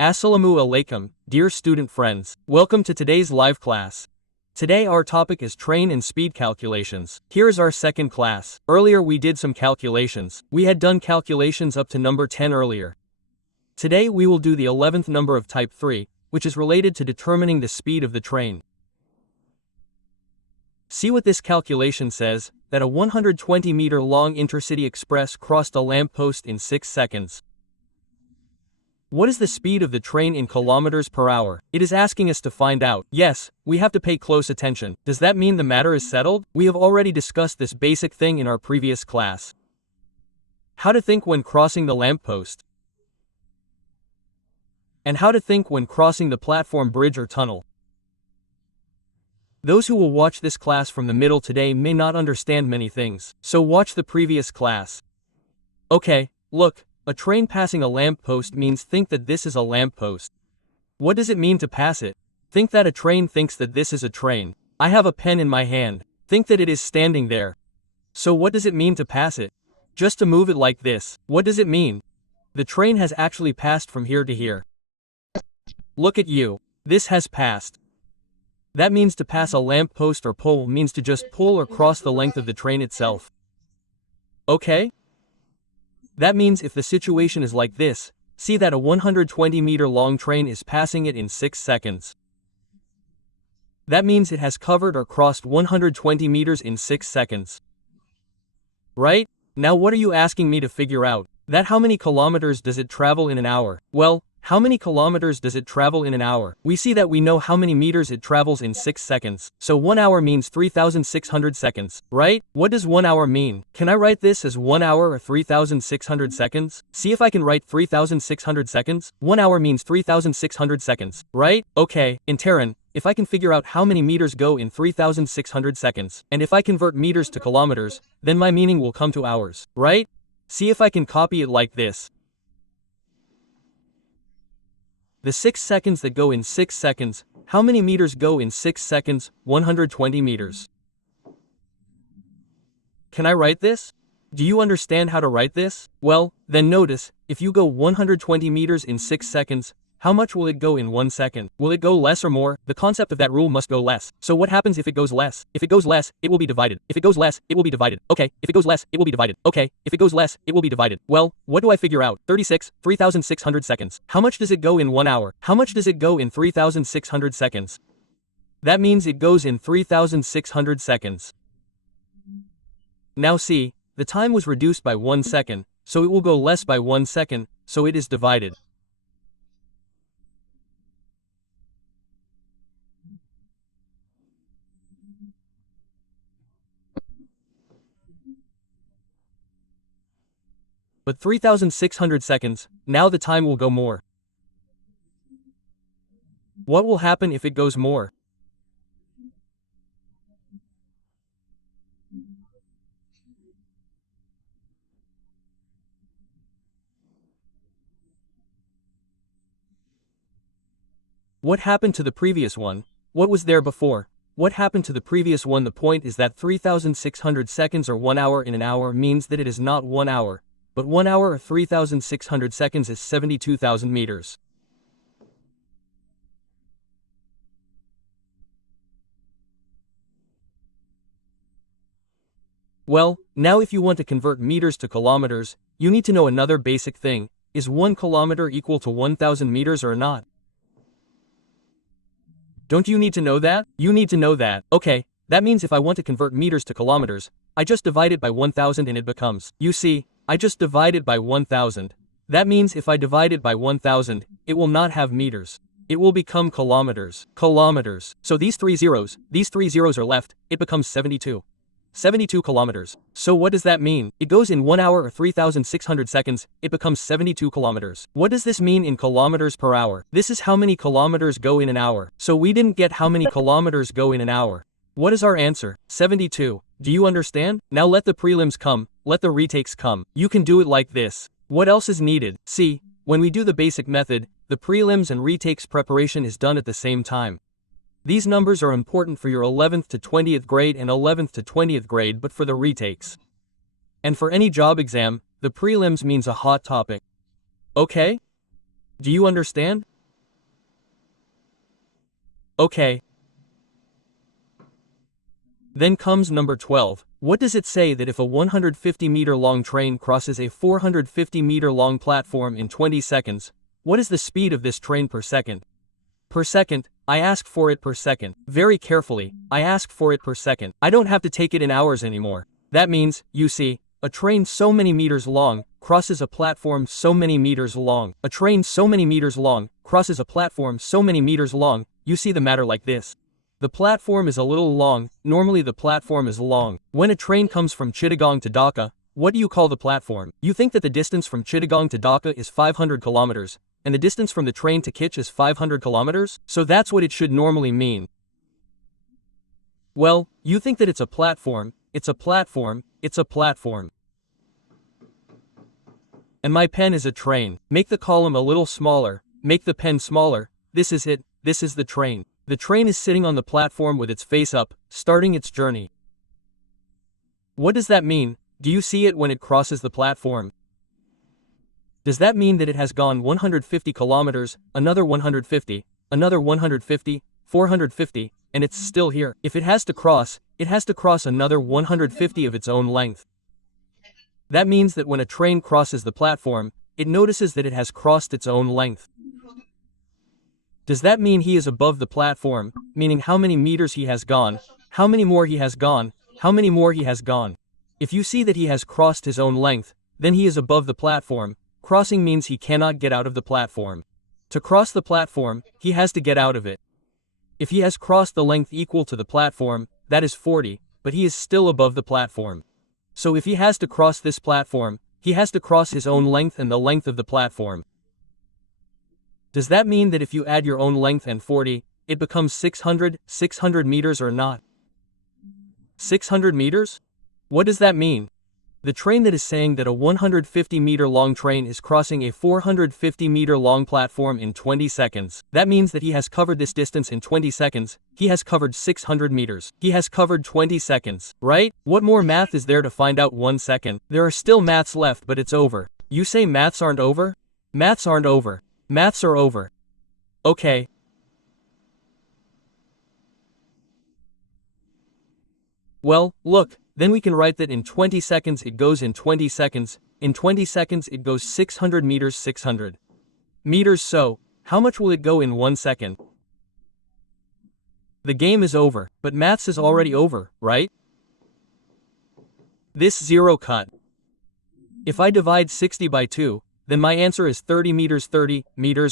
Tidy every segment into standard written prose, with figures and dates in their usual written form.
Assalamu alaikum, dear student friends. Welcome to today's live class. Today our topic is train and speed calculations. Here is our second class. Earlier we did some calculations. We had done calculations up to number 10 earlier. Today we will do the 11th number of type 3, which is related to determining the speed of the train. See what this calculation says, that a 120-meter long intercity express crossed a lamppost in 6 seconds. What is the speed of the train in kilometers per hour? It is asking us to find out. Yes, we have to pay close attention. Does that mean the matter is settled? We have already discussed this basic thing in our previous class. How to think when crossing the lamppost. And how to think when crossing the platform, bridge or tunnel. Those who will watch this class from the middle today may not understand many things, so watch the previous class. Okay, look. A train passing a lamppost means think that this is a lamppost. What does it mean to pass it? Think that a train thinks that this is a train. I have a pen in my hand. Think that it is standing there. So what does it mean to pass it? Just to move it like this. What does it mean? The train has actually passed from here to here. Look at you. This has passed. That means to pass a lamppost or pole means to just pull or cross the length of the train itself. Okay? That means if the situation is like this, see that a 120-meter long train is passing it in 6 seconds. That means it has covered or crossed 120 meters in 6 seconds. Right? Now what are you asking me to figure out? That how many kilometers does it travel in an hour? Well, how many kilometers does it travel in an hour? We see that we know how many meters it travels in 6 seconds. So 1 hour means 3,600 seconds, right? What does 1 hour mean? Can I write this as 1 hour or 3,600 seconds? See if I can write 3,600 seconds. 1 hour means 3,600 seconds, right? Okay, in Terran, if I can figure out how many meters go in 3,600 seconds, and if I convert meters to kilometers, then my meaning will come to hours, right? See if I can copy it like this. The 6 seconds that go in 6 seconds, how many meters go in 6 seconds? 120 meters. Can I write this? Do you understand how to write this? Well, then notice, if you go 120 meters in 6 seconds, how much will it go in 1 second? Will it go less or more? The concept of that rule must go less. So what happens if it goes less? If it goes less, it will be divided. If it goes less, it will be divided. Okay, if it goes less, it will be divided. Okay, if it goes less, it will be divided. Well, what do I figure out? 3,600 seconds. How much does it go in 1 hour? How much does it go in 3,600 seconds? That means it goes in 3,600 seconds. Now see, the time was reduced by 1 second, so it will go less by 1 second, so it is divided. But 3,600 seconds, now the time will go more. What will happen if it goes more? What happened to the previous one? What was there before? What happened to the previous one? The point is that 3,600 seconds or 1 hour in an hour means that it is not 1 hour. But 1 hour or 3,600 seconds is 72,000 meters. Well, now if you want to convert meters to kilometers, you need to know another basic thing. Is 1 kilometer equal to 1,000 meters or not? Don't you need to know that? You need to know that. Okay, that means if I want to convert meters to kilometers, I just divide it by 1,000 and it becomes. You see, I just divide it by 1,000. That means if I divide it by 1,000, it will not have meters. It will become kilometers. Kilometers. So these three zeros are left, it becomes 72. 72 kilometers. So what does that mean? It goes in 1 hour or 3,600 seconds, it becomes 72 kilometers. What does this mean in kilometers per hour? This is how many kilometers go in an hour. So we didn't get how many kilometers go in an hour. What is our answer? 72. Do you understand? Now let the prelims come, let the retakes come. You can do it like this. What else is needed? See, when we do the basic method, the prelims and retakes preparation is done at the same time. These numbers are important for your 11th to 20th grade and 11th to 20th grade, but for the retakes. And for any job exam, the prelims means a hot topic. Okay? Do you understand? Okay. Then comes number 12. What does it say that if a 150-meter-long train crosses a 450-meter-long platform in 20 seconds, what is the speed of this train per second? Per second, I ask for it per second. Very carefully, I ask for it per second. I don't have to take it in hours anymore. That means, you see, a train so many meters long crosses a platform so many meters long. A train so many meters long crosses a platform so many meters long. You see the matter like this. The platform is a little long, normally the platform is long. When a train comes from Chittagong to Dhaka, what do you call the platform? You think that the distance from Chittagong to Dhaka is 500 kilometers, and the distance from the train to Kitch is 500 kilometers? So that's what it should normally mean. Well, you think that it's a platform, it's a platform, it's a platform. And my pen is a train. Make the column a little smaller, make the pen smaller, this is it, this is the train. The train is sitting on the platform with its face up, starting its journey. What does that mean? Do you see it when it crosses the platform? Does that mean that it has gone 150 kilometers, another 150, another 150, 450, and it's still here? If it has to cross another 150 of its own length. That means that when a train crosses the platform, it notices that it has crossed its own length. Does that mean he is above the platform, meaning how many meters he has gone, how many more he has gone, how many more he has gone? If you see that he has crossed his own length, then he is above the platform. Crossing means he cannot get out of the platform. To cross the platform, he has to get out of it. If he has crossed the length equal to the platform, that is 40, but he is still above the platform. So if he has to cross this platform, he has to cross his own length and the length of the platform. Does that mean that if you add your own length and 40, it becomes 600 meters or not? 600 meters? What does that mean? The train that is saying that a 150-meter-long train is crossing a 450-meter-long platform in 20 seconds. That means that he has covered this distance in 20 seconds. He has covered 600 meters. He has covered 20 seconds, right? What more math is there to find out 1 second? There are still maths left, but it's over. You say maths aren't over? Maths aren't over. Maths are over. Okay. Well, look, then we can write that in 20 seconds it goes in 20 seconds, in 20 seconds it goes 600 meters 600 meters, so, how much will it go in 1 second? The game is over, but maths is already over, right? This zero cut. If I divide 60 by 2, then my answer is 30 meters,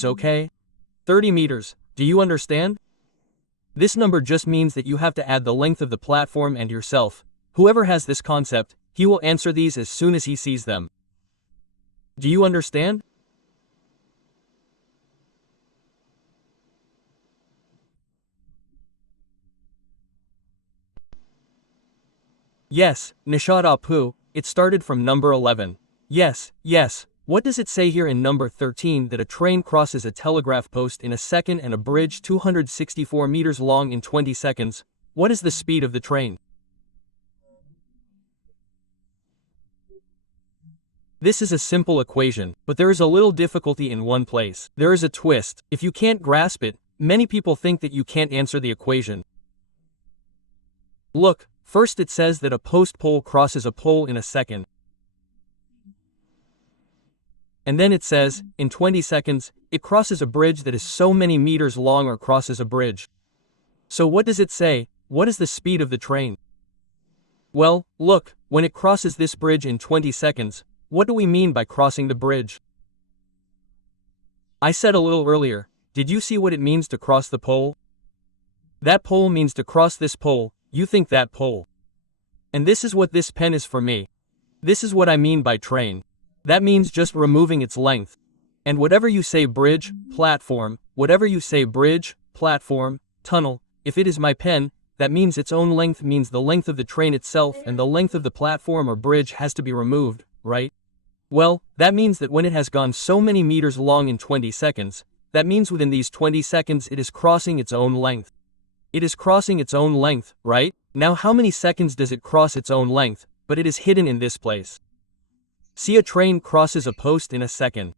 okay? 30 meters, do you understand? This number just means that you have to add the length of the platform and yourself. Whoever has this concept, he will answer these as soon as he sees them. Do you understand? Yes, Nishad Apu, it started from number 11. Yes. What does it say here in number 13 that a train crosses a telegraph post in a second and a bridge 264 meters long in 20 seconds? What is the speed of the train? This is a simple equation, but there is a little difficulty in one place. There is a twist. If you can't grasp it, many people think that you can't answer the equation. Look, first it says that a post pole crosses a pole in a second. And then it says, in 20 seconds, it crosses a bridge that is so many meters long or crosses a bridge. So what does it say? What is the speed of the train? Well, look, when it crosses this bridge in 20 seconds, what do we mean by crossing the bridge? I said a little earlier, did you see what it means to cross the pole? That pole means to cross this pole, you think that pole. And this is what this pen is for me. This is what I mean by train. That means just removing its length. And whatever you say bridge, platform, whatever you say bridge, platform, tunnel, if it is my pen, that means its own length means the length of the train itself and the length of the platform or bridge has to be removed, right? Well, that means that when it has gone so many meters long in 20 seconds, that means within these 20 seconds it is crossing its own length. It is crossing its own length, right? Now how many seconds does it cross its own length, but it is hidden in this place? See, a train crosses a post in a second.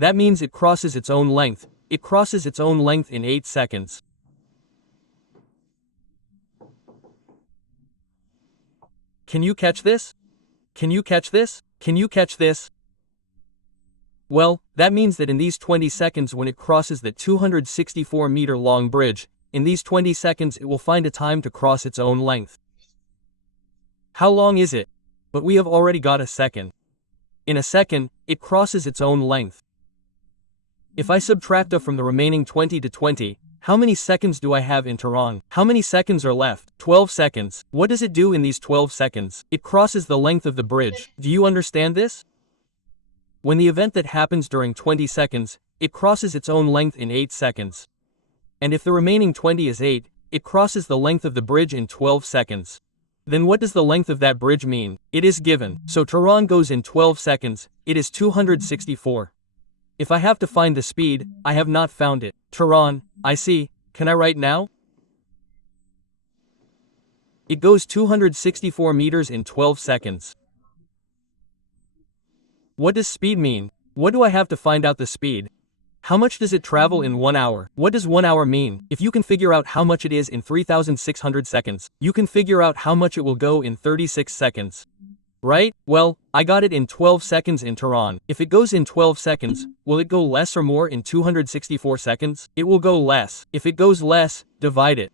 That means it crosses its own length. It crosses its own length in 8 seconds. Can you catch this? Can you catch this? Can you catch this? Well, that means that in these 20 seconds when it crosses the 264-meter-long bridge, in these 20 seconds it will find a time to cross its own length. How long is it? But we have already got a second. In a second, it crosses its own length. If I subtract from the remaining 20 to 20, how many seconds do I have in Tehran? How many seconds are left? 12 seconds. What does it do in these 12 seconds? It crosses the length of the bridge. Do you understand this? When the event that happens during 20 seconds, it crosses its own length in 8 seconds. And if the remaining 20 is 8, it crosses the length of the bridge in 12 seconds. Then what does the length of that bridge mean? It is given. So Tehran goes in 12 seconds, it is 264. If I have to find the speed, I have not found it. Tehran, I see, can I write now? It goes 264 meters in 12 seconds. What does speed mean? What do I have to find out the speed? How much does it travel in 1 hour? What does 1 hour mean? If you can figure out how much it is in 3,600 seconds, you can figure out how much it will go in 36 seconds. Right? Well, I got it in 12 seconds in Tehran. If it goes in 12 seconds, will it go less or more in 264 seconds? It will go less. If it goes less, divide it.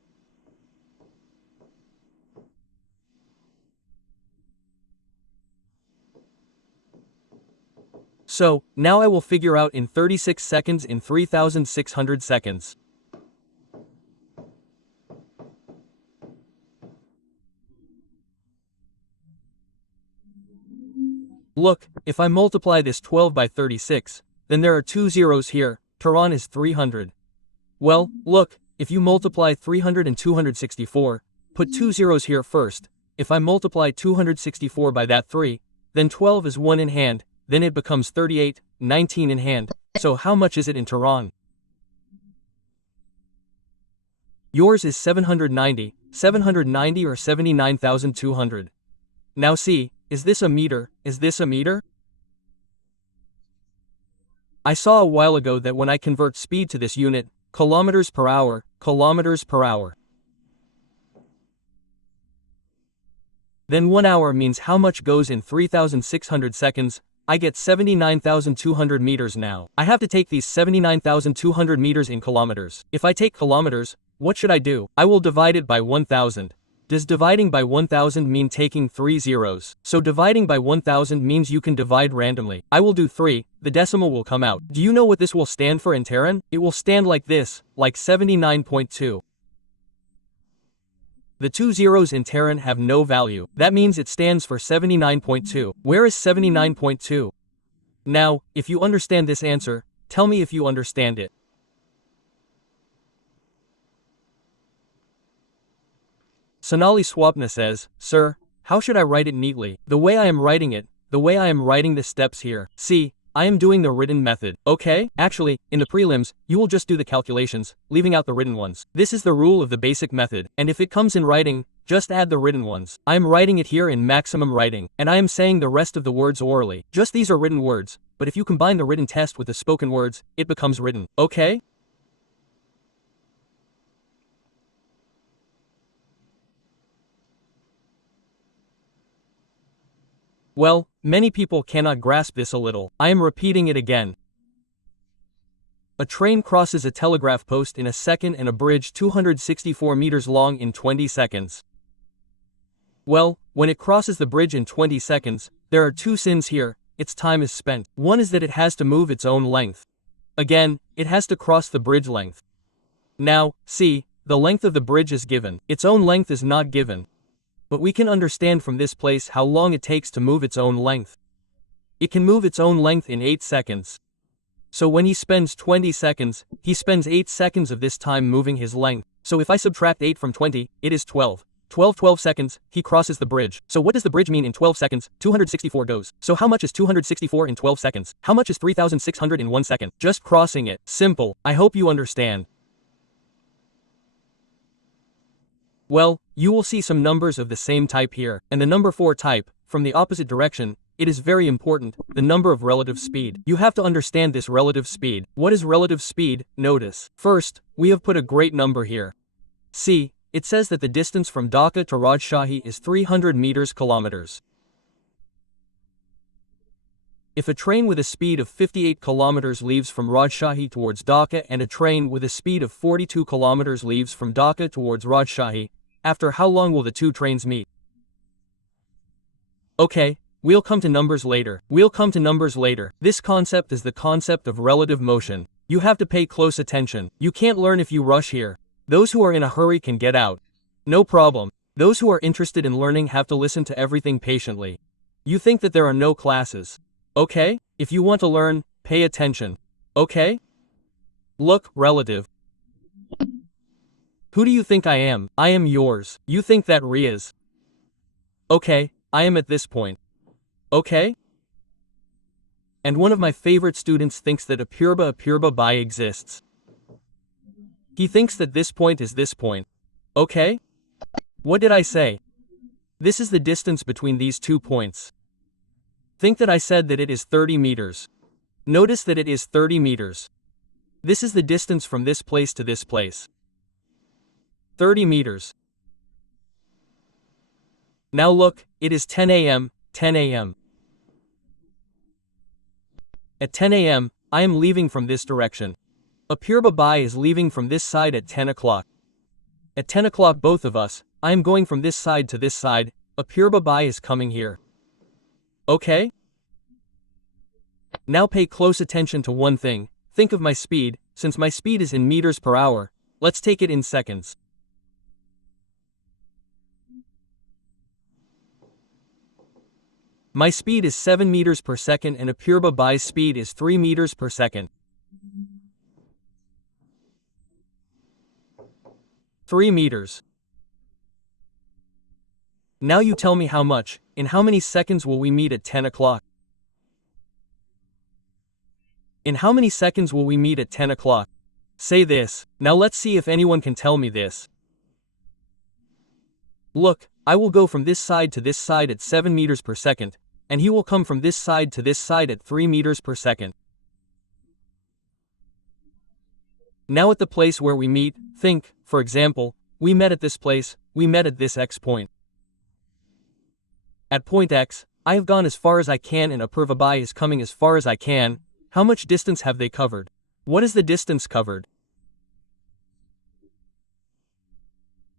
So, now I will figure out in 36 seconds in 3,600 seconds. Look, if I multiply this 12 by 36, then there are 2 zeros here. Tehran is 300. Well, look, if you multiply 300 and 264, put 2 zeros here first. If I multiply 264 by that 3, then 12 is 1 in hand, then it becomes 38, 19 in hand. So how much is it in Tehran? Yours is 790 or 79,200. Now see, is this a meter? Is this a meter? I saw a while ago that when I convert speed to this unit, kilometers per hour, then 1 hour means how much goes in 3,600 seconds. I get 79,200 meters now. I have to take these 79,200 meters in kilometers. If I take kilometers, what should I do? I will divide it by 1,000. Does dividing by 1,000 mean taking 3 zeros? So dividing by 1,000 means you can divide randomly. I will do 3, the decimal will come out. Do you know what this will stand for in Tehran? It will stand like this, like 79.2. The 2 zeros in Tehran have no value. That means it stands for 79.2. Where is 79.2? Now, if you understand this answer, tell me if you understand it. Sonali Swapna says, Sir, how should I write it neatly? The way I am writing it, the way I am writing the steps here. See, I am doing the written method. Okay? Actually, in the prelims, you will just do the calculations, leaving out the written ones. This is the rule of the basic method, and if it comes in writing, just add the written ones. I am writing it here in maximum writing, and I am saying the rest of the words orally. Just these are written words, but if you combine the written test with the spoken words, it becomes written. Okay? Well, many people cannot grasp this a little. I am repeating it again. A train crosses a telegraph post in a second and a bridge 264 meters long in 20 seconds. Well, when it crosses the bridge in 20 seconds, there are 2 sins here. Its time is spent. One is that it has to move its own length. Again, it has to cross the bridge length. Now, see, the length of the bridge is given. Its own length is not given. But we can understand from this place how long it takes to move its own length. It can move its own length in 8 seconds. So when he spends 20 seconds, he spends 8 seconds of this time moving his length. So if I subtract 8 from 20, it is 12. 12 seconds, he crosses the bridge. So what does the bridge mean in 12 seconds? 264 goes. So how much is 264 in 12 seconds? How much is 3,600 in 1 second? Just crossing it. Simple. I hope you understand. Well, you will see some numbers of the same type here, and the number 4 type, from the opposite direction, it is very important, the number of relative speed. You have to understand this relative speed. What is relative speed? Notice. First, we have put a great number here. See, it says that the distance from Dhaka to Rajshahi is 300 meters kilometers. If a train with a speed of 58 kilometers leaves from Rajshahi towards Dhaka and a train with a speed of 42 kilometers leaves from Dhaka towards Rajshahi, after how long will the two trains meet? Okay, we'll come to numbers later. This concept is the concept of relative motion. You have to pay close attention. You can't learn if you rush here. Those who are in a hurry can get out. No problem. Those who are interested in learning have to listen to everything patiently. You think that there are no classes. Okay? If you want to learn, pay attention. Okay? Look, relative. Who do you think I am? I am yours. You think that Re is. Okay, I am at this point. Okay? And one of my favorite students thinks that Apurba Bai exists. He thinks that this point is this point. Okay? What did I say? This is the distance between these 2 points. Think that I said that it is 30 meters. Notice that it is 30 meters. This is the distance from this place to this place. 30 meters. Now look, it is 10 a.m., 10 a.m. At 10 a.m., I am leaving from this direction. Apurba Bai is leaving from this side at 10 o'clock. At 10 o'clock both of us, I am going from this side to this side, Apurba Bai is coming here. Okay? Now pay close attention to one thing, think of my speed, since my speed is in meters per hour, let's take it in seconds. My speed is 7 meters per second and Apurba Bai's speed is 3 meters per second. 3 meters. Now you tell me how much, in how many seconds will we meet at 10 o'clock? In how many seconds will we meet at 10 o'clock? Say this. Now let's see if anyone can tell me this. Look, I will go from this side to this side at 7 meters per second, and he will come from this side to this side at 3 meters per second. Now at the place where we meet, think, for example, we met at this place, we met at this X point. At point X, I have gone as far as I can and Apurba Bai is coming as far as I can. How much distance have they covered? What is the distance covered?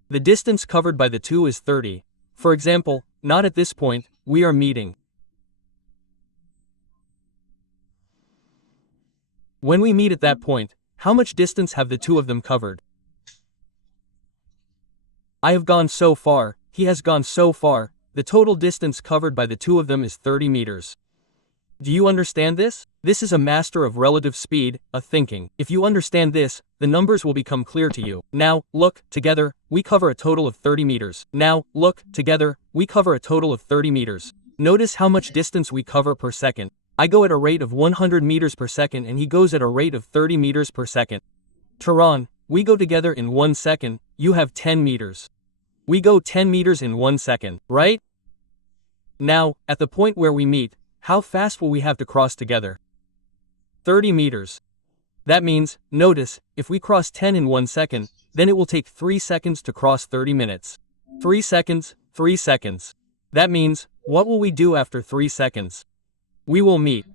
The distance covered by the two is 30. For example, not at this point, we are meeting. When we meet at that point, how much distance have the two of them covered? I have gone so far, he has gone so far, the total distance covered by the two of them is 30 meters. Do you understand this? This is a master of relative speed, a thinking. If you understand this, the numbers will become clear to you. Now, look, together, we cover a total of 30 meters. Now, look, together, we cover a total of 30 meters. Notice how much distance we cover per second. I go at a rate of 100 meters per second and he goes at a rate of 30 meters per second. Tehran, we go together in 1 second, you have 10 meters. We go 10 meters in 1 second, right? Now, at the point where we meet, how fast will we have to cross together? 30 meters. That means, notice, if we cross 10 in 1 second, then it will take 3 seconds to cross 30 minutes. 3 seconds, 3 seconds. That means, what will we do after 3 seconds? We will meet.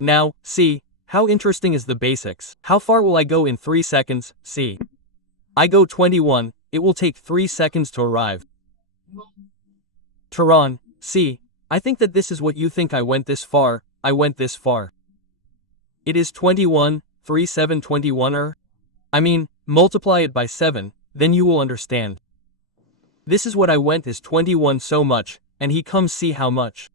Now, see, how interesting is the basics. How far will I go in 3 seconds? See. I go 21, it will take 3 seconds to arrive. Tehran, see, I think that this is what you think I went this far, I went this far. It is 21, 3 7 21 I mean, multiply it by 7, then you will understand. This is what I went is 21 so much, and he comes see how much.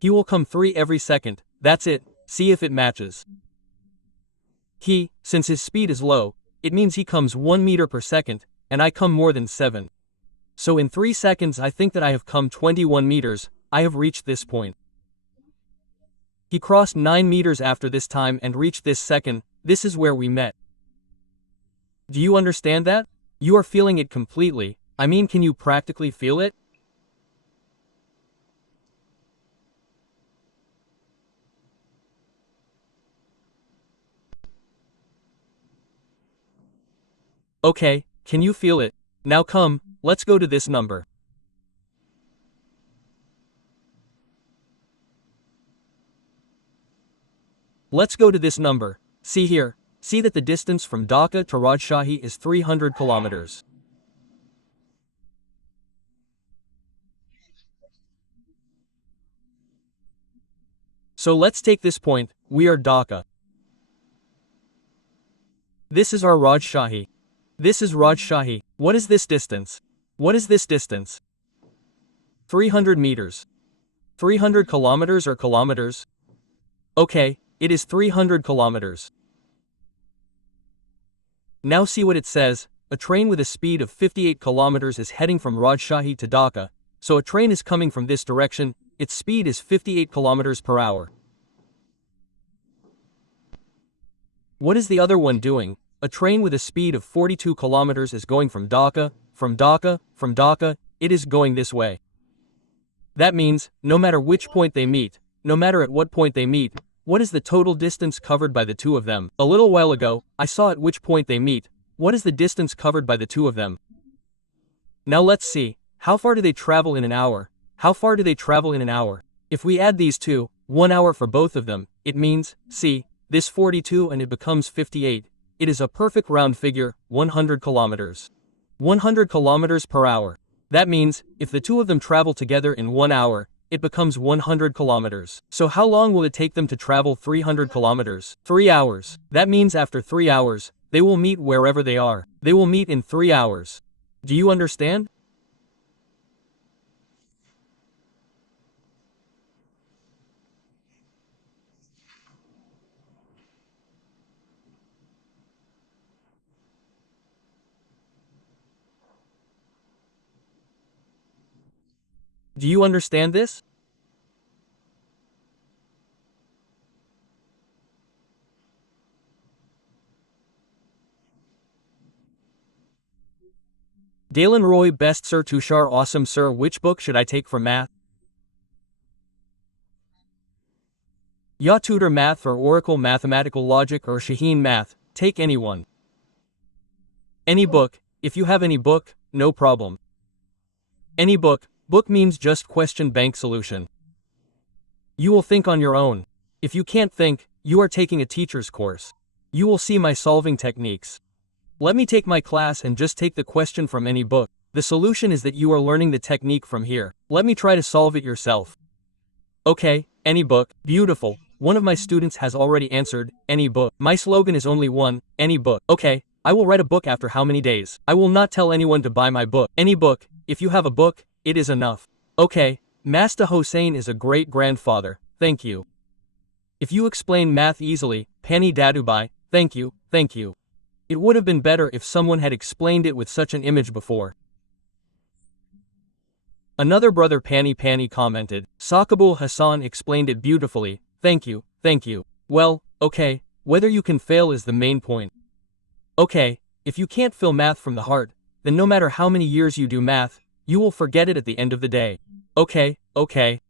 He will come 3 every second, that's it, see if it matches. He, since his speed is low, it means he comes 1 meter per second, and I come more than 7. So in 3 seconds I think that I have come 21 meters, I have reached this point. He crossed 9 meters after this time and reached this second, this is where we met. Do you understand that? You are feeling it completely, I mean can you practically feel it? Okay, can you feel it? Now come, let's go to this number. Let's go to this number. See here. See that the distance from Dhaka to Rajshahi is 300 kilometers. So let's take this point, we are Dhaka. This is our Rajshahi. This is Rajshahi. What is this distance? What is this distance? 300 meters. 300 kilometers or kilometers? Okay, it is 300 kilometers. Now see what it says, a train with a speed of 58 kilometers is heading from Rajshahi to Dhaka, so a train is coming from this direction, its speed is 58 kilometers per hour. What is the other one doing? A train with a speed of 42 kilometers is going from Dhaka, it is going this way. That means, no matter which point they meet, no matter at what point they meet, what is the total distance covered by the two of them? A little while ago, I saw at which point they meet. What is the distance covered by the two of them? Now let's see. How far do they travel in an hour? How far do they travel in an hour? If we add these two, 1 hour for both of them, it means, see, this 42 and it becomes 58. It is a perfect round figure, 100 kilometers. 100 kilometers per hour. That means, if the two of them travel together in 1 hour, it becomes 100 kilometers. So how long will it take them to travel 300 kilometers? 3 hours. That means after 3 hours, they will meet wherever they are. They will meet in 3 hours. Do you understand? Do you understand this? Dalen Roy Best Sir Tushar Awesome Sir. Which book should I take for math? Ya Tutor Math or Oracle Mathematical Logic or Shaheen Math, take any one. Any book, if you have any book, no problem. Any book, book means just question bank solution. You will think on your own. If you can't think, you are taking a teacher's course. You will see my solving techniques. Let me take my class and just take the question from any book. The solution is that you are learning the technique from here. Let me try to solve it yourself. Okay, any book, beautiful. One of my students has already answered, any book. My slogan is only one, any book. Okay, I will write a book after how many days? I will not tell anyone to buy my book. Any book, if you have a book, it is enough. Okay, Master Hossein is a great-grandfather, thank you. If you explain math easily, Pani Dadubai, thank you, thank you. It would have been better if someone had explained it with such an image before. Another brother Pani commented, Sakabul Hassan explained it beautifully, thank you, thank you. Well, okay, whether you can fail is the main point. Okay, if you can't feel math from the heart, then no matter how many years you do math, you will forget it at the end of the day. Okay, okay.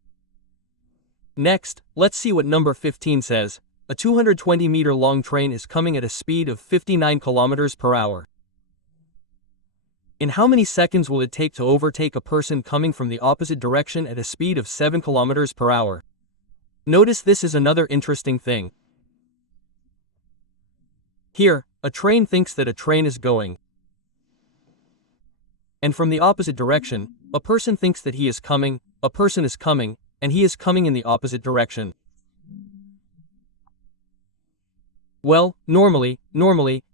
Next, let's see what number 15 says. A 220-meter long train is coming at a speed of 59 kilometers per hour. In how many seconds will it take to overtake a person coming from the opposite direction at a speed of 7 kilometers per hour? Notice this is another interesting thing. Here, a train thinks that a train is going. And from the opposite direction, a person thinks that he is coming, a person is coming, and he is coming in the opposite direction. Well, normally,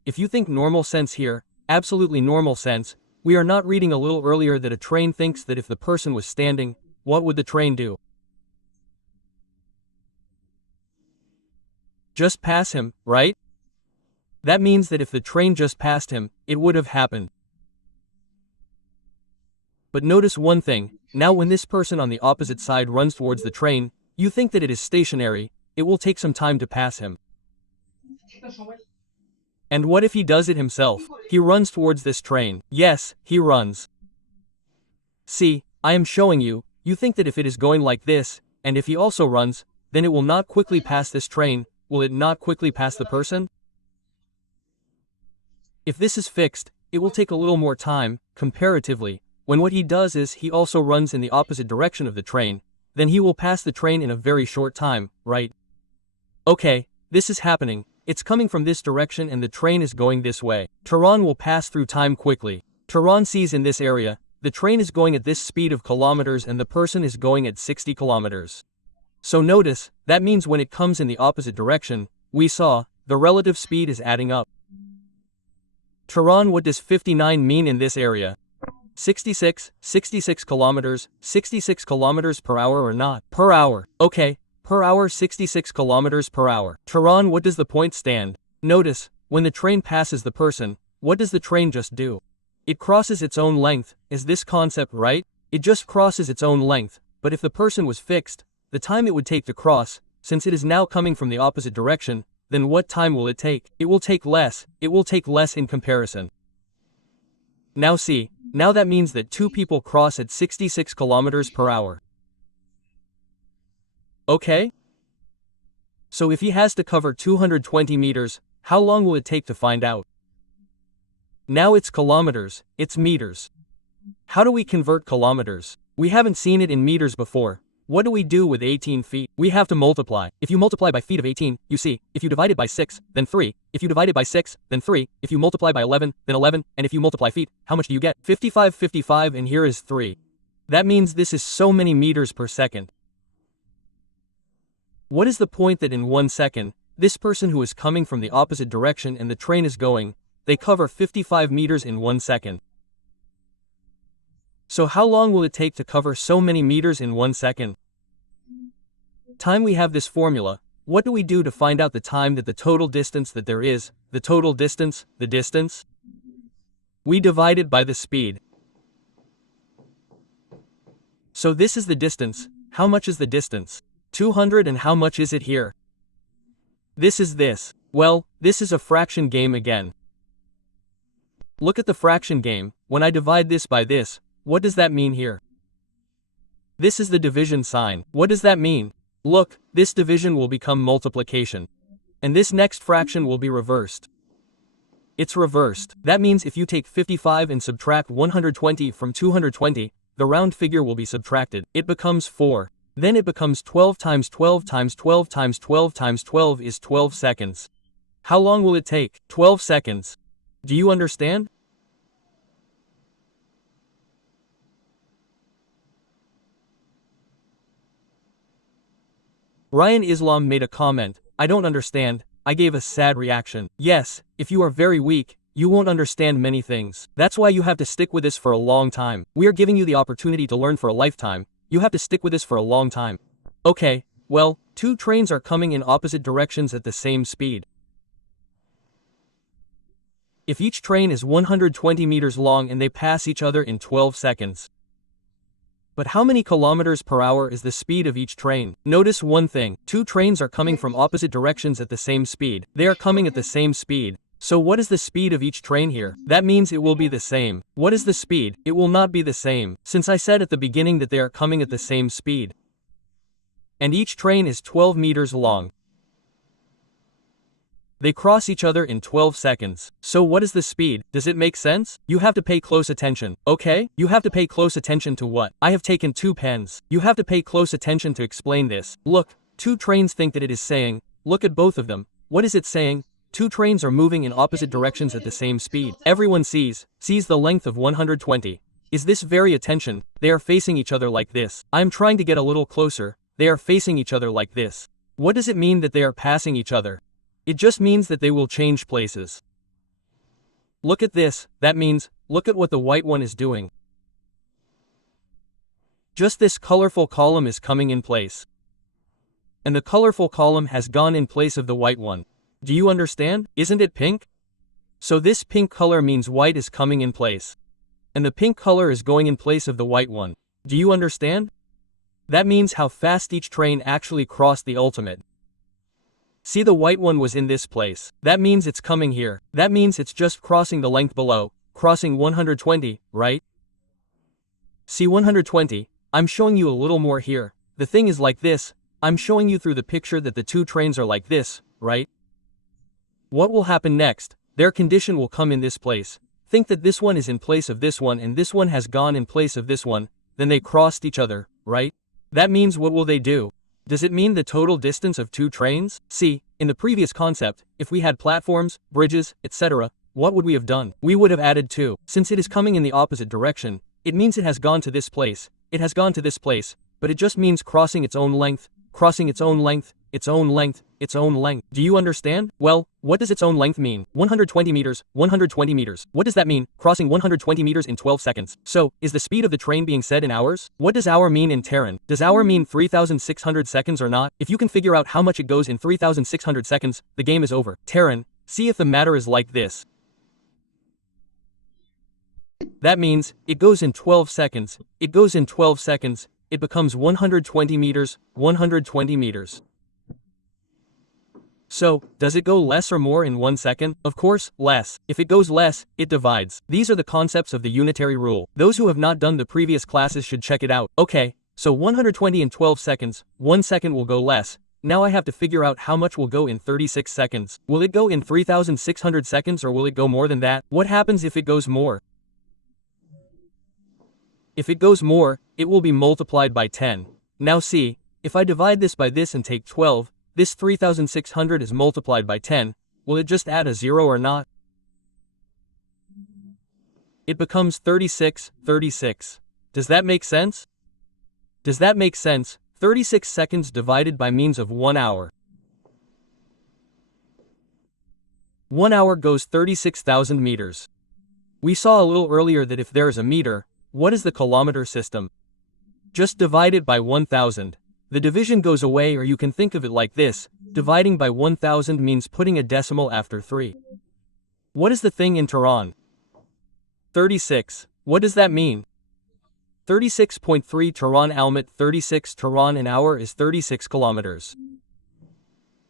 if you think normal sense here, absolutely normal sense, we are not reading a little earlier that a train thinks that if the person was standing, what would the train do? Just pass him, right? That means that if the train just passed him, it would have happened. But notice one thing, now when this person on the opposite side runs towards the train, you think that it is stationary, it will take some time to pass him. And what if he does it himself? He runs towards this train. Yes, he runs. See, I am showing you, you think that if it is going like this, and if he also runs, then it will not quickly pass this train, will it not quickly pass the person? If this is fixed, it will take a little more time, comparatively, when what he does is he also runs in the opposite direction of the train, then he will pass the train in a very short time, right? Okay, this is happening, it's coming from this direction and the train is going this way. Tehran will pass through time quickly. Tehran sees in this area, the train is going at this speed of kilometers and the person is going at 60 kilometers. So notice, that means when it comes in the opposite direction, we saw, the relative speed is adding up. Tehran, what does 59 mean in this area? 66 kilometers, 66 kilometers per hour or not? Per hour. Okay, per hour 66 kilometers per hour. Tehran, what does the point stand? Notice, when the train passes the person, what does the train just do? It crosses its own length, is this concept right? It just crosses its own length, but if the person was fixed, the time it would take to cross, since it is now coming from the opposite direction, then what time will it take? It will take less in comparison. Now see, now that means that two people cross at 66 kilometers per hour. Okay? So if he has to cover 220 meters, how long will it take to find out? Now it's kilometers, it's meters. How do we convert kilometers? We haven't seen it in meters before. What do we do with 18 feet? We have to multiply. If you multiply by feet of 18, you see, if you divide it by 6, then 3. If you divide it by 6, then 3. If you multiply by 11, then 11. And if you multiply feet, how much do you get? 55 and here is 3. That means this is so many meters per second. What is the point that in 1 second, this person who is coming from the opposite direction and the train is going, they cover 55 meters in 1 second. So how long will it take to cover so many meters in 1 second? Time. We have this formula. What do we do to find out the time that the total distance that there is, the total distance, the distance? We divide it by the speed. So this is the distance. How much is the distance? 200 and how much is it here? This is this. Well, this is a fraction game again. Look at the fraction game. When I divide this by this, what does that mean here? This is the division sign. What does that mean? Look, this division will become multiplication. And this next fraction will be reversed. It's reversed. That means if you take 55 and subtract 120 from 220, the round figure will be subtracted. It becomes 4. Then it becomes 12 times 12 times 12 times 12 times 12 is 12 seconds. How long will it take? 12 seconds. Do you understand? Ryan Islam made a comment, I don't understand. I gave a sad reaction. Yes, if you are very weak, you won't understand many things. That's why you have to stick with this for a long time. We are giving you the opportunity to learn for a lifetime. You have to stick with this for a long time. Okay, well, two trains are coming in opposite directions at the same speed. If each train is 120 meters long and they pass each other in 12 seconds. But how many kilometers per hour is the speed of each train? Notice one thing, two trains are coming from opposite directions at the same speed. They are coming at the same speed. So what is the speed of each train here? That means it will be the same. What is the speed? It will not be the same, since I said at the beginning that they are coming at the same speed. And each train is 12 meters long. They cross each other in 12 seconds. So what is the speed? Does it make sense? You have to pay close attention, okay? You have to pay close attention to what? I have taken 2 pens. You have to pay close attention to explain this. Look, two trains think that it is saying, look at both of them. What is it saying? Two trains are moving in opposite directions at the same speed. Everyone sees the length of 120. Is this very attention? They are facing each other like this. I am trying to get a little closer. They are facing each other like this. What does it mean that they are passing each other? It just means that they will change places. Look at this, that means, look at what the white one is doing. Just this colorful column is coming in place. And the colorful column has gone in place of the white one. Do you understand? Isn't it pink? So this pink color means white is coming in place. And the pink color is going in place of the white one. Do you understand? That means how fast each train actually crossed the ultimate. See, the white one was in this place. That means it's coming here. That means it's just crossing the length below, crossing 120, right? See 120, I'm showing you a little more here. The thing is like this, I'm showing you through the picture that the two trains are like this, right? What will happen next? Their condition will come in this place. think that this one is in place of this one and this one has gone in place of this one, then they crossed each other, right? That means what will they do? Does it mean the total distance of two trains? See, in the previous concept, if we had platforms, bridges, etc., what would we have done? We would have added 2. Since it is coming in the opposite direction, it means it has gone to this place, it has gone to this place, but it just means crossing its own length, crossing its own length, its own length, its own length. Do you understand? Well, what does its own length mean? 120 meters, 120 meters. What does that mean? Crossing 120 meters in 12 seconds. So, is the speed of the train being said in hours? What does hour mean in Terran? Does hour mean 3,600 seconds or not? If you can figure out how much it goes in 3,600 seconds, the game is over. Terran, see if the matter is like this. That means, it goes in 12 seconds, it goes in 12 seconds, it becomes 120 meters, 120 meters. So, does it go less or more in 1 second? Of course, less. If it goes less, it divides. These are the concepts of the unitary rule. Those who have not done the previous classes should check it out. Okay, so 120 in 12 seconds, 1 second will go less. Now I have to figure out how much will go in 36 seconds. Will it go in 3,600 seconds or will it go more than that? What happens if it goes more? If it goes more, it will be multiplied by 10. Now see, if I divide this by this and take 12, this 3,600 is multiplied by 10, will it just add a 0 or not? It becomes 36, 36. Does that make sense? Does that make sense? 36 seconds divided by means of 1 hour. 1 hour goes 36,000 meters. We saw a little earlier that if there is a meter, what is the kilometer system? Just divide it by 1,000. The division goes away, or you can think of it like this, dividing by 1,000 means putting a decimal after 3. What is the thing in Tehran? 36. What does that mean? 36.3 Tehran Almat 36 Tehran an hour is 36 kilometers.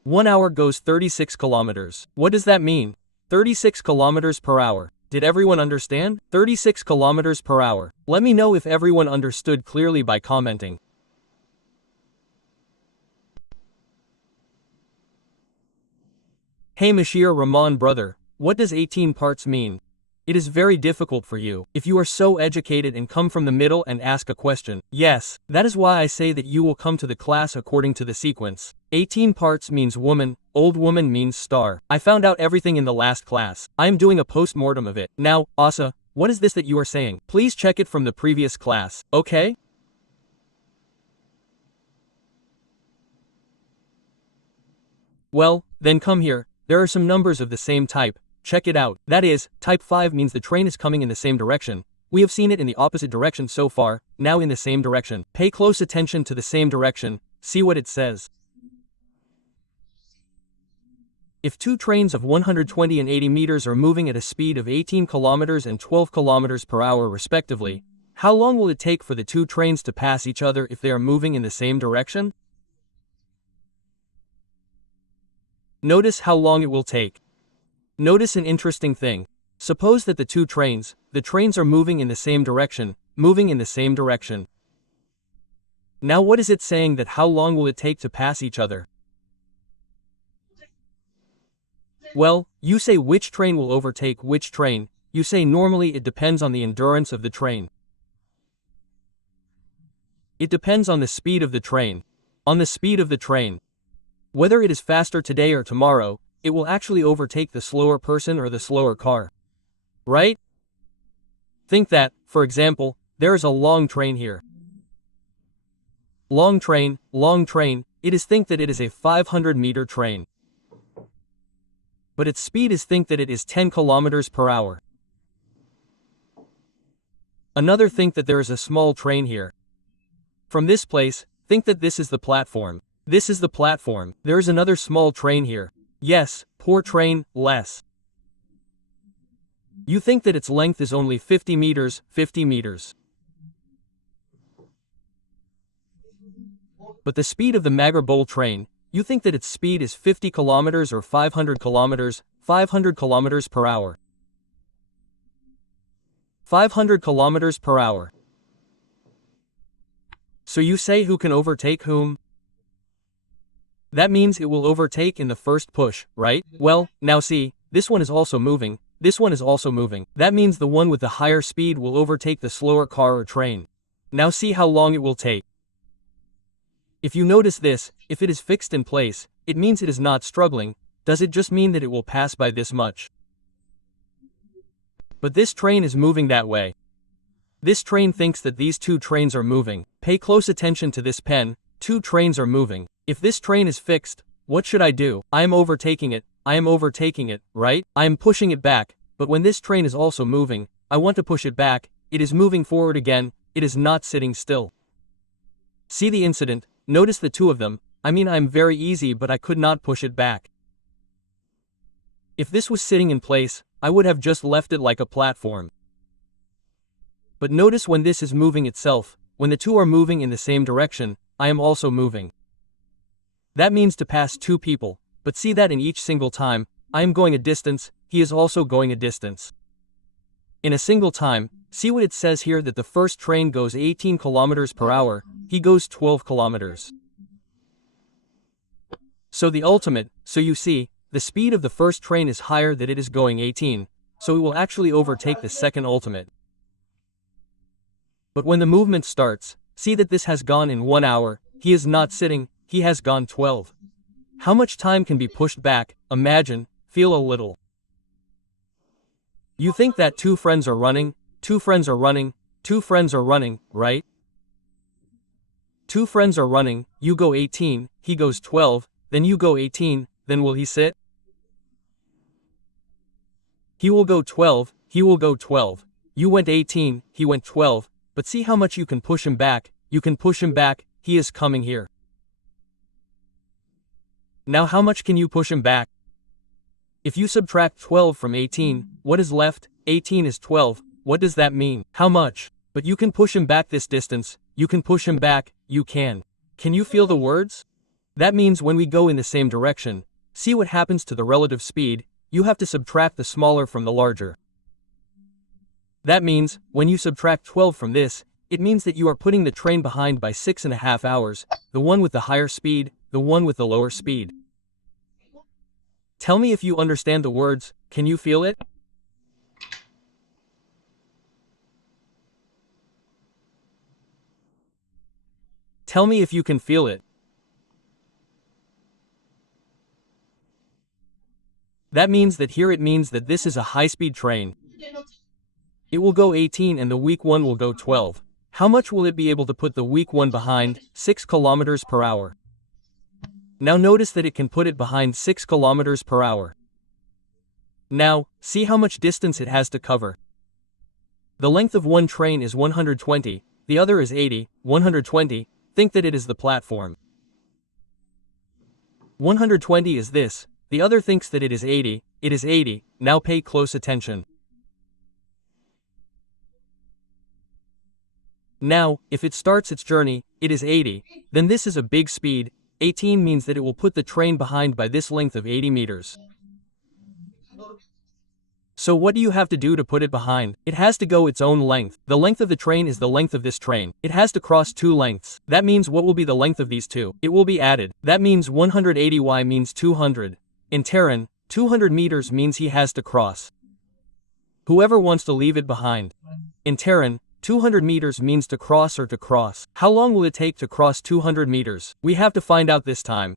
1 hour goes 36 kilometers. What does that mean? 36 kilometers per hour. Did everyone understand? 36 kilometers per hour. Let me know if everyone understood clearly by commenting. Hey Mashir Rahman brother, what does 18 parts mean? It is very difficult for you, if you are so educated and come from the middle and ask a question. Yes, that is why I say that you will come to the class according to the sequence. 18 parts means woman, old woman means star. I found out everything in the last class. I am doing a post-mortem of it. Now, Asa, what is this that you are saying? Please check it from the previous class, okay? Well, then come here. There are some numbers of the same type. Check it out. That is, type 5 means the train is coming in the same direction. We have seen it in the opposite direction so far, now in the same direction. Pay close attention to the same direction, see what it says. If two trains of 120 and 80 meters are moving at a speed of 18 kilometers and 12 kilometers per hour respectively, how long will it take for the two trains to pass each other if they are moving in the same direction? Notice how long it will take. Notice an interesting thing. Suppose that the trains are moving in the same direction, moving in the same direction. Now what is it saying that how long will it take to pass each other? Well, you say which train will overtake which train, you say normally it depends on the endurance of the train. It depends on the speed of the train. On the speed of the train. Whether it is faster today or tomorrow, it will actually overtake the slower person or the slower car. Right? Think that, for example, there is a long train here. Long train, it is think that it is a 500-meter train. But its speed is think that it is 10 kilometers per hour. Another think that there is a small train here. From this place, think that this is the platform. This is the platform. There is another small train here. Yes, poor train, less. You think that its length is only 50 meters, 50 meters. But the speed of the Magar Bowl train, you think that its speed is 50 kilometers or 500 kilometers, 500 kilometers per hour. 500 kilometers per hour. So you say who can overtake whom? That means it will overtake in the first push, right? Well, now see, this one is also moving, this one is also moving. That means the one with the higher speed will overtake the slower car or train. Now see how long it will take. If you notice this, if it is fixed in place, it means it is not struggling. Does it just mean that it will pass by this much? But this train is moving that way. This train thinks that these two trains are moving. Pay close attention to this pen. Two trains are moving. If this train is fixed, what should I do? I am overtaking it. I am overtaking it, right? I am pushing it back. But when this train is also moving, I want to push it back. It is moving forward again. It is not sitting still. See the incident. Notice the two of them. I mean, I'm very easy, but I could not push it back. If this was sitting in place, I would have just left it like a platform. But notice when this is moving itself, when the two are moving in the same direction, I am also moving. That means to pass two people, but see that in each single time, I am going a distance, he is also going a distance. In a single time, see what it says here that the first train goes 18 kilometers per hour, he goes 12 kilometers. So the ultimate, so you see, the speed of the first train is higher that it is going 18, so it will actually overtake the second ultimate. But when the movement starts, see that this has gone in 1 hour, he is not sitting, he has gone 12. How much time can be pushed back? Imagine, feel a little. You think that two friends are running, two friends are running, two friends are running, right? Two friends are running, you go 18, he goes 12, then you go 18, then will he sit? He will go 12, he will go 12. You went 18, he went 12, but see how much you can push him back, you can push him back, he is coming here. Now how much can you push him back? If you subtract 12 from 18, what is left? 18 is 12, what does that mean? How much? But you can push him back this distance, you can push him back, you can. Can you feel the words? That means when we go in the same direction, see what happens to the relative speed, you have to subtract the smaller from the larger. That means, when you subtract 12 from this, it means that you are putting the train behind by 6.5 hours, the one with the higher speed, the one with the lower speed. Tell me if you understand the words, can you feel it? Tell me if you can feel it. That means that here it means that this is a high-speed train. It will go 18 and the weak one will go 12. How much will it be able to put the weak one behind? 6 kilometers per hour. Now notice that it can put it behind 6 kilometers per hour. Now, see how much distance it has to cover. The length of one train is 120, the other is 80, 120, think that it is the platform. 120 is this, the other thinks that it is 80, it is 80, now pay close attention. Now, if it starts its journey, it is 80, then this is a big speed, 18 means that it will put the train behind by this length of 80 meters. So what do you have to do to put it behind? It has to go its own length. The length of the train is the length of this train. It has to cross two lengths. That means what will be the length of these two? It will be added. That means 180y means 200. In Terran, 200 meters means he has to cross. Whoever wants to leave it behind. In Terran, 200 meters means to cross or to cross. How long will it take to cross 200 meters? We have to find out this time.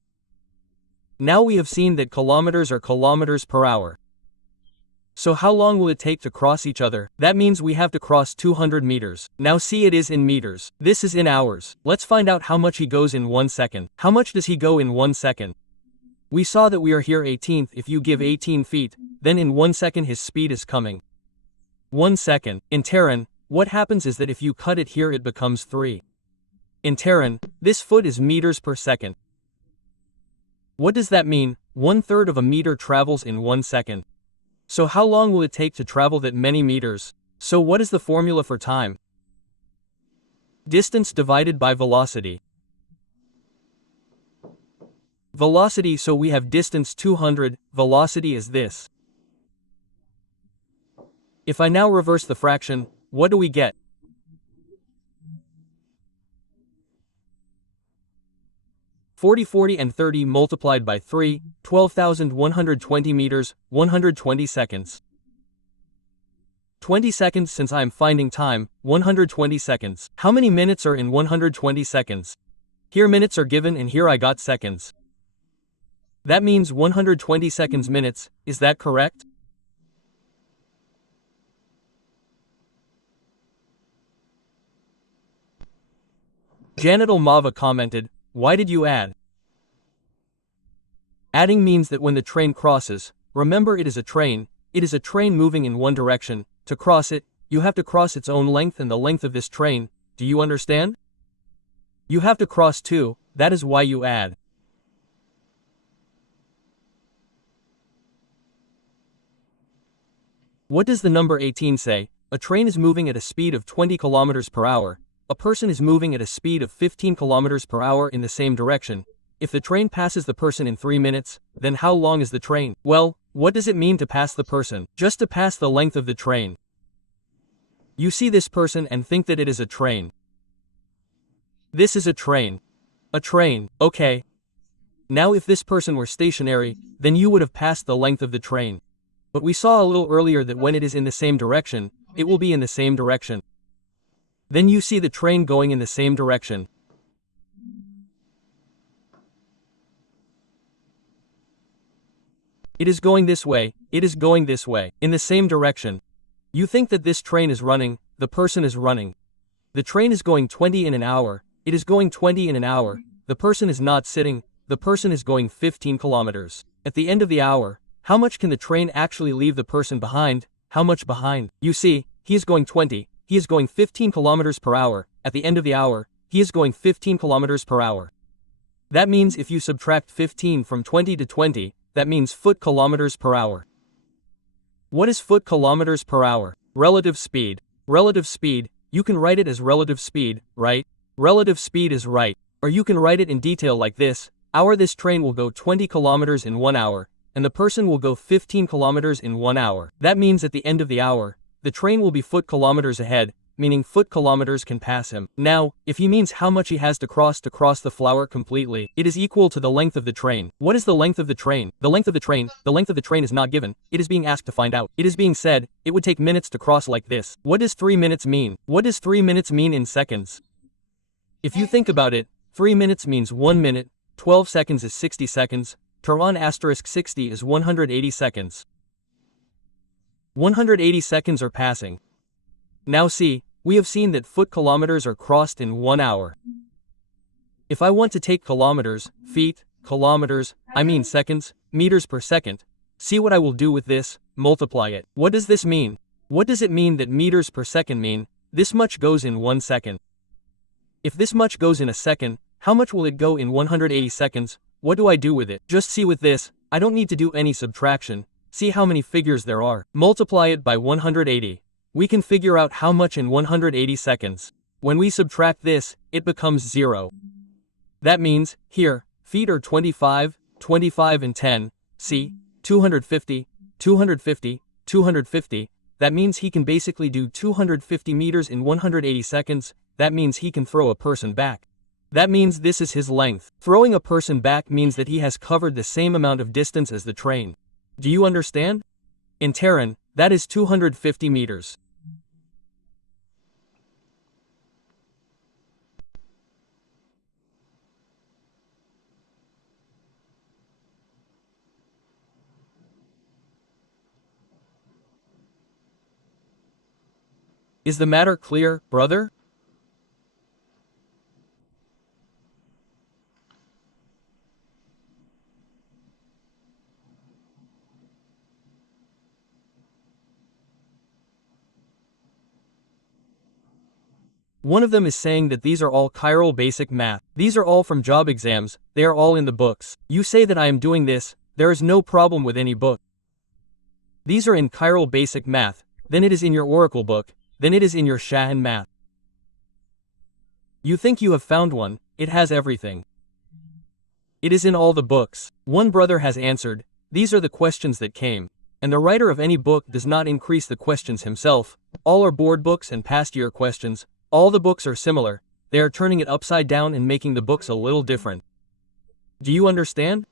Now we have seen that kilometers are kilometers per hour. So how long will it take to cross each other? That means we have to cross 200 meters. Now see it is in meters. This is in hours. Let's find out how much he goes in 1 second. How much does he go in 1 second? We saw that we are here 18th. If you give 18 feet, then in 1 second his speed is coming. 1 second. In Terran, what happens is that if you cut it here it becomes 3. In Terran, this foot is meters per second. What does that mean? 1/3 of a meter travels in 1 second. So how long will it take to travel that many meters? So what is the formula for time? Distance divided by velocity. Velocity, so we have distance 200, velocity is this. If I now reverse the fraction, what do we get? (40 and 30 multiplied by 3, 12,120 meters, 120 seconds. 20 seconds since I am finding time, 120 seconds. How many minutes are in 120 seconds? Here minutes are given and here I got seconds. That means 120 seconds minutes, is that correct? Janital Mava commented, why did you add? Adding means that when the train crosses, remember it is a train moving in one direction. To cross it, you have to cross its own length and the length of this train, do you understand? You have to cross too, that is why you add. What does the number 18 say? A train is moving at a speed of 20 kilometers per hour. A person is moving at a speed of 15 kilometers per hour in the same direction. If the train passes the person in 3 minutes, then how long is the train? Well, what does it mean to pass the person? Just to pass the length of the train. You see this person and think that it is a train. This is a train. A train, okay. Now if this person were stationary, then you would have passed the length of the train. But we saw a little earlier that when it is in the same direction, it will be in the same direction. Then you see the train going in the same direction. It is going this way, it is going this way, in the same direction. You think that this train is running, the person is running. The train is going 20 in an hour, it is going 20 in an hour, the person is not sitting, the person is going 15 kilometers. At the end of the hour, how much can the train actually leave the person behind? How much behind? You see, he is going 20, he is going 15 kilometers per hour, at the end of the hour, he is going 15 kilometers per hour. That means if you subtract 15 from 20 to 20, that means foot kilometers per hour. What is foot kilometers per hour? Relative speed. Relative speed, you can write it as relative speed, right? Relative speed is right. Or you can write it in detail like this, this train will go 20 kilometers in 1 hour, and the person will go 15 kilometers in 1 hour. That means at the end of the hour, the train will be foot kilometers ahead, meaning foot kilometers can pass him. Now, if he means how much he has to cross the flower completely, it is equal to the length of the train. What is the length of the train? The length of the train is not given, it is being asked to find out. It is being said, it would take minutes to cross like this. What does 3 minutes mean? What does 3 minutes mean in seconds? If you think about it, 3 minutes means 1 minute, 12 seconds is 60 seconds, Tehran * 60 is 180 seconds. 180 seconds are passing. Now see, we have seen that foot kilometers are crossed in 1 hour. If I want to take kilometers, feet, kilometers, I mean seconds, meters per second, see what I will do with this, multiply it. What does this mean? What does it mean that meters per second mean? This much goes in 1 second. If this much goes in a second, how much will it go in 180 seconds? What do I do with it? Just see with this, I don't need to do any subtraction. See how many figures there are. Multiply it by 180. We can figure out how much in 180 seconds. When we subtract this, it becomes 0. That means, here, feet are 25, 25 and 10, see, 250, 250, 250, that means he can basically do 250 meters in 180 seconds, that means he can throw a person back. That means this is his length. Throwing a person back means that he has covered the same amount of distance as the train. Do you understand? In Terran, that is 250 meters. Is the matter clear, brother? One of them is saying that these are all chiral basic math. These are all from job exams, they are all in the books. You say that I am doing this, there is no problem with any book. These are in chiral basic math, then it is in your Oracle book, then it is in your Shahan math. You think you have found one, it has everything. It is in all the books. One brother has answered, these are the questions that came. And the writer of any book does not increase the questions himself, all are board books and past year questions, all the books are similar, they are turning it upside down and making the books a little different. Do you understand?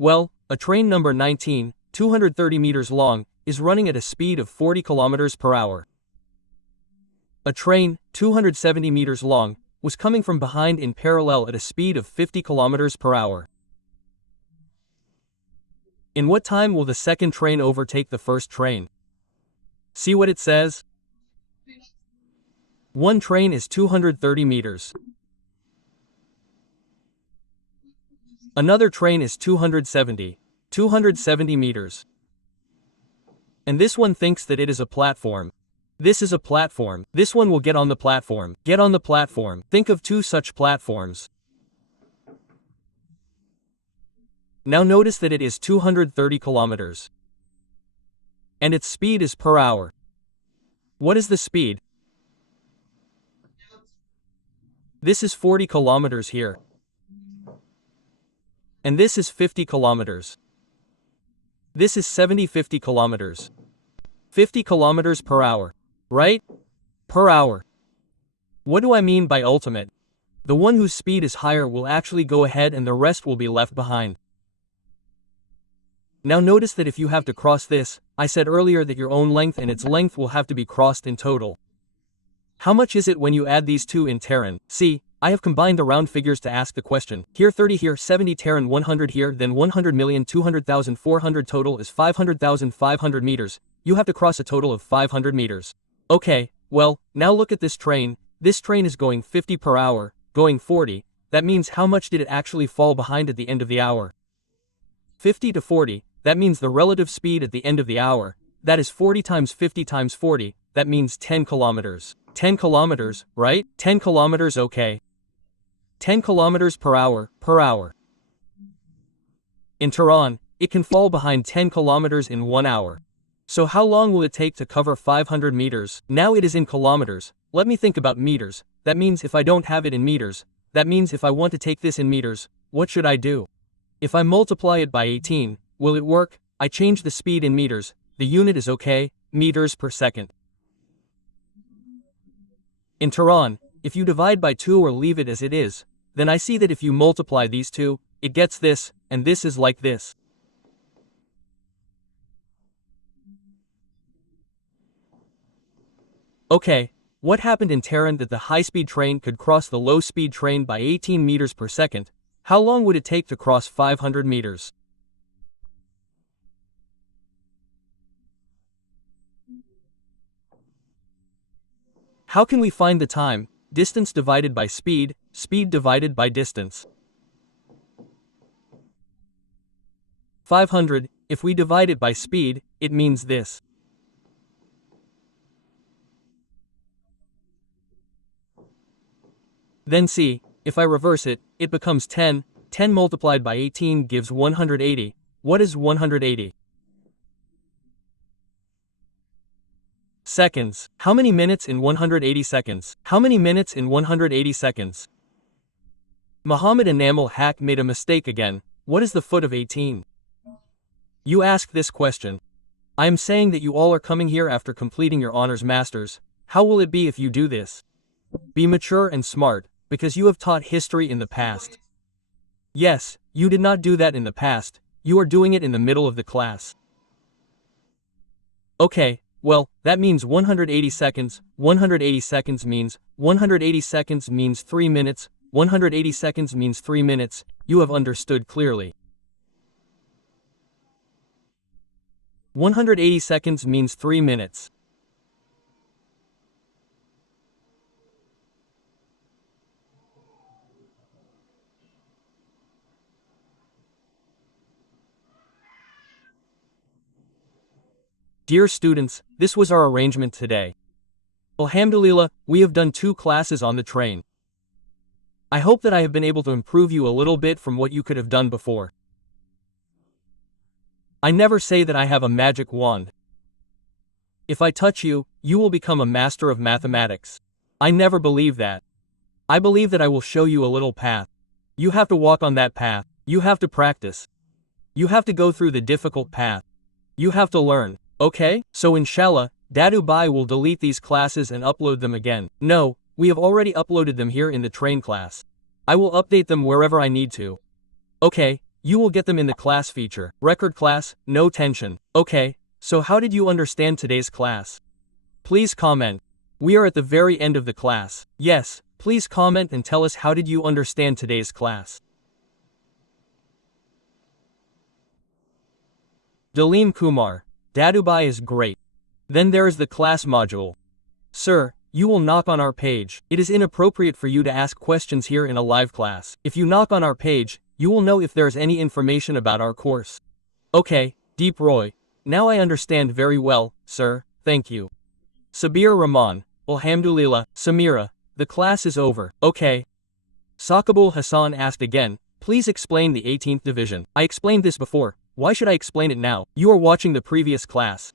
Well, a train number 19, 230 meters long, is running at a speed of 40 kilometers per hour. A train, 270 meters long, was coming from behind in parallel at a speed of 50 kilometers per hour. In what time will the second train overtake the first train? See what it says? One train is 230 meters. Another train is 270 meters. And this one thinks that it is a platform. This is a platform. This one will get on the platform. Get on the platform. Think of two such platforms. Now notice that it is 230 kilometers. And its speed is per hour. What is the speed? This is 40 kilometers here. And this is 50 kilometers. This is 50 kilometers. 50 kilometers per hour. Right? Per hour. What do I mean by ultimate? The one whose speed is higher will actually go ahead and the rest will be left behind. Now notice that if you have to cross this, I said earlier that your own length and its length will have to be crossed in total. How much is it when you add these two in Terran? See, I have combined the round figures to ask the question. Here 30 here 70 Terran 100 here then 100,200,400 total is 500,500 meters. You have to cross a total of 500 meters. Okay, well, now look at this train. This train is going 50 per hour, going 40. That means how much did it actually fall behind at the end of the hour? 50 to 40, that means the relative speed at the end of the hour. That is 40 times 50 times 40, that means 10 kilometers. 10 kilometers, right? 10 kilometers, okay. 10 kilometers per hour, per hour. In Tehran, it can fall behind 10 kilometers in 1 hour. So how long will it take to cover 500 meters? Now it is in kilometers. Let me think about meters. That means if I don't have it in meters, that means if I want to take this in meters, what should I do? If I multiply it by 18, will it work? I change the speed in meters. The unit is okay, meters per second. In Tehran, if you divide by 2 or leave it as it is, then I see that if you multiply these two, it gets this, and this is like this. Okay, what happened in Tehran that the high-speed train could cross the low-speed train by 18 meters per second? How long would it take to cross 500 meters? How can we find the time? Distance divided by speed, speed divided by distance. 500, if we divide it by speed, it means this. Then see, if I reverse it, it becomes 10. 10 multiplied by 18 gives 180. What is 180? Seconds. How many minutes in 180 seconds? How many minutes in 180 seconds? Muhammad Enamal Hack made a mistake again. What is the foot of 18? You ask this question. I am saying that you all are coming here after completing your honors masters. How will it be if you do this? Be mature and smart, because you have taught history in the past. Yes, you did not do that in the past. You are doing it in the middle of the class. Okay. Well, that means 180 seconds. 180 seconds means 3 minutes. 180 seconds means 3 minutes. You have understood clearly. 180 seconds means 3 minutes. Dear students, this was our arrangement today. Alhamdulillah, we have done 2 classes on the train. I hope that I have been able to improve you a little bit from what you could have done before. I never say that I have a magic wand. If I touch you, you will become a master of mathematics. I never believe that. I believe that I will show you a little path. You have to walk on that path. You have to practice. You have to go through the difficult path. You have to learn. Okay, so inshallah, Dadu Bai will delete these classes and upload them again. No, we have already uploaded them here in the train class. I will update them wherever I need to. Okay, You will get them in the class feature. Record class, no tension. Okay, so how did you understand today's class? Please comment. We are at the very end of the class. Yes, please comment and tell us how did you understand today's class. Dalim Kumar, Dadubai is great. Then there is the class module. Sir, you will knock on our page. It is inappropriate for you to ask questions here in a live class. If you knock on our page, you will know if there is any information about our course. Okay, Deep Roy. Now I understand very well, sir, thank you. Sabir Rahman, Alhamdulillah, Samira, the class is over. Okay. Sakabul Hassan asked again, please explain the 18th division. I explained this before, why should I explain it now? You are watching the previous class.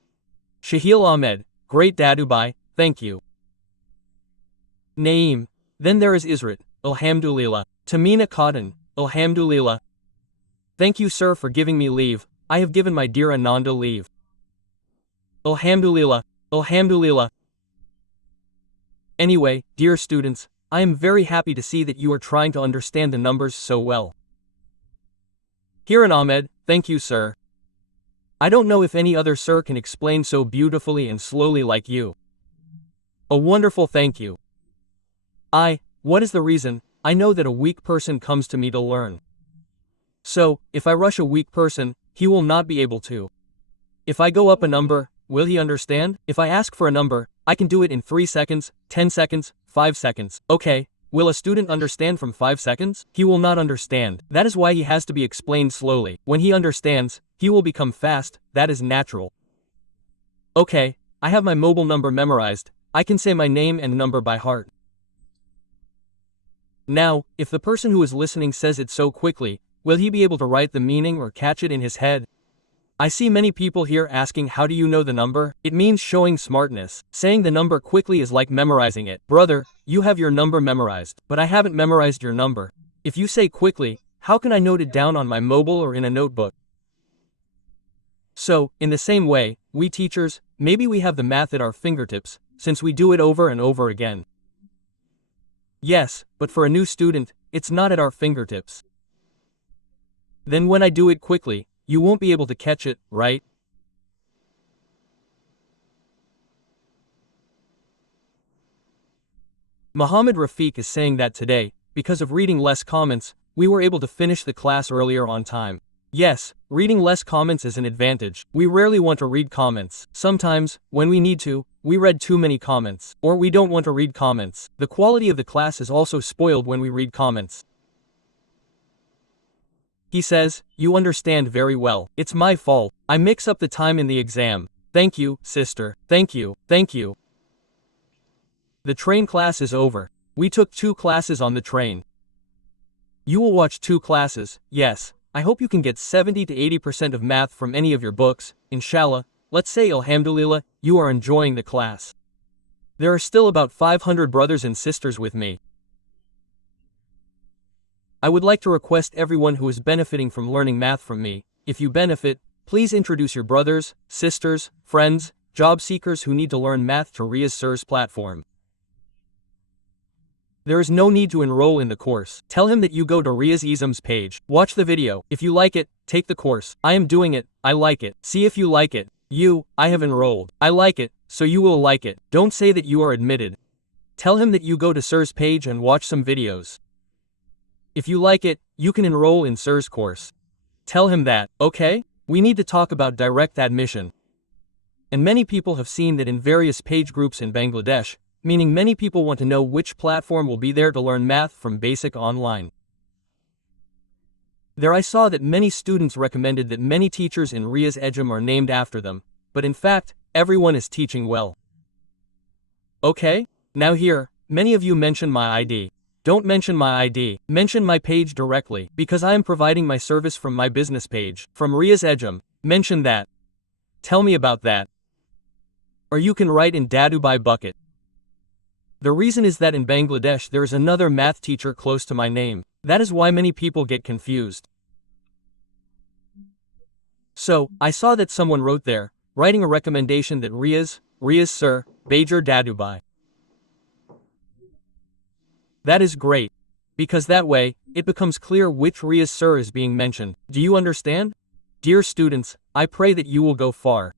Shahil Ahmed, great Dadubai, thank you. Naeem. Then there is Israt, Alhamdulillah. Tamina Cotton, Alhamdulillah. Thank you sir for giving me leave, I have given my dear Ananda leave. Alhamdulillah, Alhamdulillah. Anyway, dear students, I am very happy to see that you are trying to understand the numbers so well. Hiran Ahmed, thank you sir. I don't know if any other sir can explain so beautifully and slowly like you. A wonderful thank you. What is the reason? I know that a weak person comes to me to learn. So, if I rush a weak person, he will not be able to. If I go up a number, will he understand? If I ask for a number, I can do it in 3 seconds, 10 seconds, 5 seconds. Okay, will a student understand from 5 seconds? He will not understand. That is why he has to be explained slowly. When he understands, he will become fast, that is natural. Okay, I have my mobile number memorized, I can say my name and number by heart. Now, if the person who is listening says it so quickly, will he be able to write the meaning or catch it in his head? I see many people here asking how do you know the number? It means showing smartness. Saying the number quickly is like memorizing it. Brother, you have your number memorized, but I haven't memorized your number. If you say quickly, how can I note it down on my mobile or in a notebook? So, in the same way, we teachers, maybe we have the math at our fingertips, since we do it over and over again. Yes, but for a new student, it's not at our fingertips. Then when I do it quickly, you won't be able to catch it, right? Muhammad Rafiq is saying that today, because of reading less comments, we were able to finish the class earlier on time. Yes, reading less comments is an advantage. We rarely want to read comments. Sometimes, when we need to, we read too many comments. Or we don't want to read comments. The quality of the class is also spoiled when we read comments. He says, you understand very well. It's my fault. I mix up the time in the exam. Thank you, sister. Thank you. Thank you. The train class is over. We took 2 classes on the train. You will watch 2 classes, yes. I hope you can get 70 to 80% of math from any of your books, inshallah. Let's say alhamdulillah, you are enjoying the class. There are still about 500 brothers and sisters with me. I would like to request everyone who is benefiting from learning math from me, if you benefit, please introduce your brothers, sisters, friends, job seekers who need to learn math to Riaz Sir's platform. There is no need to enroll in the course. Tell him that you go to Riaz Ism's page. Watch the video. If you like it, take the course. I am doing it. I like it. See if you like it. I have enrolled. I like it, so you will like it. Don't say that you are admitted. Tell him that you go to Sir's page and watch some videos. If you like it, you can enroll in Sir's course. Tell him that, okay? We need to talk about direct admission. And many people have seen that in various page groups in Bangladesh, meaning many people want to know which platform will be there to learn math from basic online. There I saw that many students recommended that many teachers in Riaz Ejim are named after them, but in fact, everyone is teaching well. Okay? Now here, many of you mention my ID. Don't mention my ID, mention my page directly, because I am providing my service from my business page, from Riaz Ejim. Mention that. Tell me about that. Or you can write in Dadubai bucket. The reason is that in Bangladesh there is another math teacher close to my name. That is why many people get confused. So, I saw that someone wrote there, writing a recommendation that Riaz Sir, Bajer Dadubai. That is great. Because that way, it becomes clear which Riya's sir is being mentioned. Do you understand? Dear students, I pray that you will go far.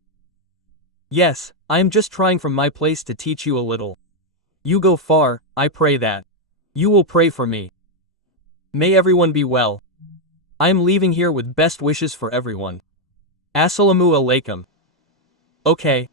Yes, I am just trying from my place to teach you a little. You go far, I pray that. You will pray for me. May everyone be well. I am leaving here with best wishes for everyone. Assalamu alaikum. Okay,